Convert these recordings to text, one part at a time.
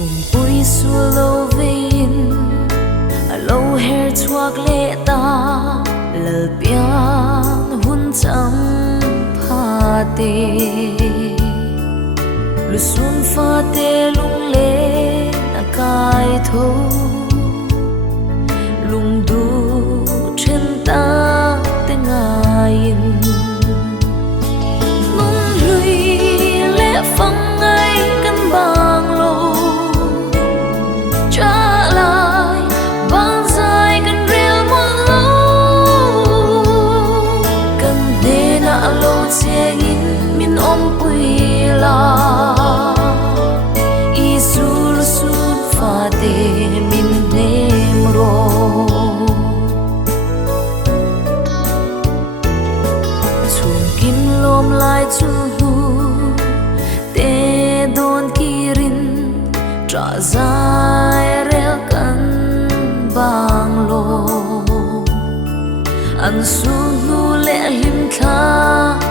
cùng bụi xua lâu về in lâu her chuak lệ ta lal piang hun cham pha te lu sun pha te lung le na kai tho lung du chen ta te ngain nung lui lệ phăng ngay căn bang lô trả lại bang dài căn rêu một lâu cần để nạ lô che in min ôm quỳ la isul sun pha te min nem ro chung kim lom lai chung hu te don kirin tra zai rel kan bang lo an su nu le lim tha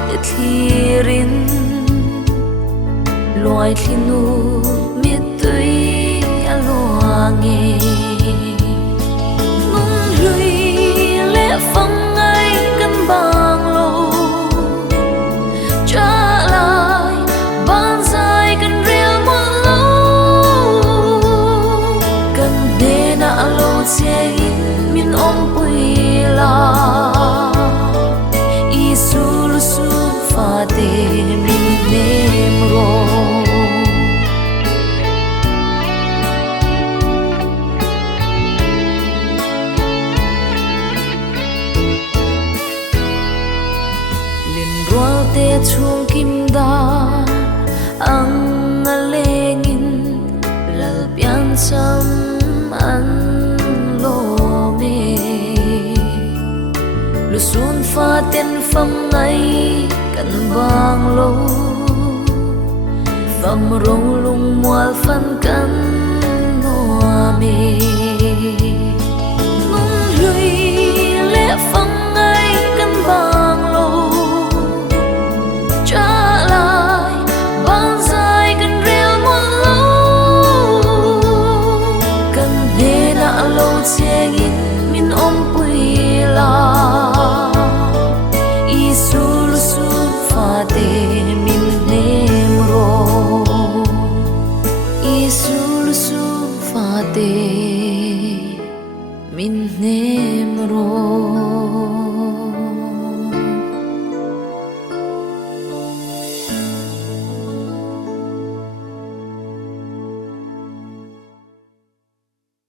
te thirin loài thinu mi tui aloange nung lui le phăng ngay căn bang lo trả lại ban dài căn rêu một lâu cần để nạ lô che in min ôm quỳ la isul su pha te min nem ro te chung kim da ang alengin lal pian cham an lo me lu sun pha ten pham ngay kan bang lo pham rong lung mual phan kan noa me nung lui lệ phăng ngay kan bang lo trả lại bang dài cần rêu một lâu cần để nạ lô che in min ôm quỳ la isul sun pha te min nem ro isul sun pha te min nem ro